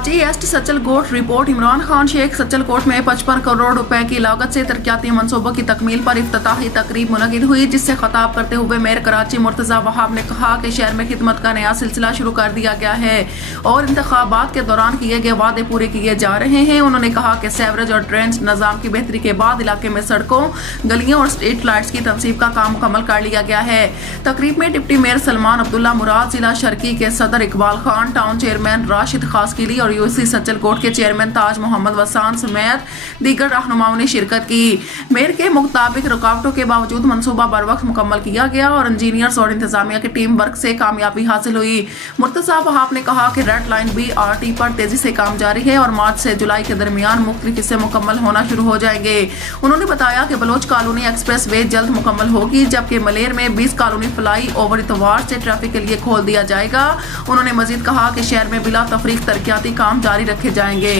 Karachi east सचल coat report. Imran Khan Sheikh सचल coat में 55 करोड़ रुपए की लागत से तरक्याती मंसूबों की तकमील पर इफ्तिताही तकरीब मुनक़िद हुई, जिससे खिताब करते हुए मेयर कराची मुर्तज़ा वहाब ने कहा कि शहर में खिदमत का नया सिलसिला शुरू कर दिया गया है और इंतखाबात के दौरान किए गए वादे पूरे किए जा रहे हैं। उन्होंने कहा कि सेवरेज और ड्रेनेज निज़ाम की बेहतरी के बाद इलाके में सड़कों, गलियों और स्ट्रीट लाइट्स की तनसीब का काम मुकम्मल कर लिया गया है। तकरीब में डिप्टी मेयर सलमान अब्दुल्ला मुराद, जिला शर्की के सदर इकबाल खान, टाउन चेयरमैन राशिद खासकिली और यूसी सचल कोट के चेयरमैन ताज मोहम्मद वसान समेत दीगर रहनुमाओं ने शिरकत की। मेयर के मुताबिक रुकावटों के बावजूद मंसूबा बर वक्त मुकम्मल किया गया और इंजीनियर्स और इंतजामिया के टीम वर्क से कामयाबी हासिल हुई। मुर्तज़ा वहाब ने कहा कि रेड लाइन BRT पर तेजी से काम जारी है और मार्च से जुलाई के दरमियान मुख्तलिफ हिस्से मुकम्मल होना शुरू हो जाएंगे। उन्होंने बताया कि बलोच कॉलोनी एक्सप्रेस वे जल्द मुकम्मल होगी, जबकि मलेर में 20 कॉलोनी फ्लाई ओवर इतवार से ट्रैफिक के लिए खोल दिया जाएगा। उन्होंने मजीद कहा कि शहर में बिला तफरीक तरक्याती काम जारी रखे जाएंगे।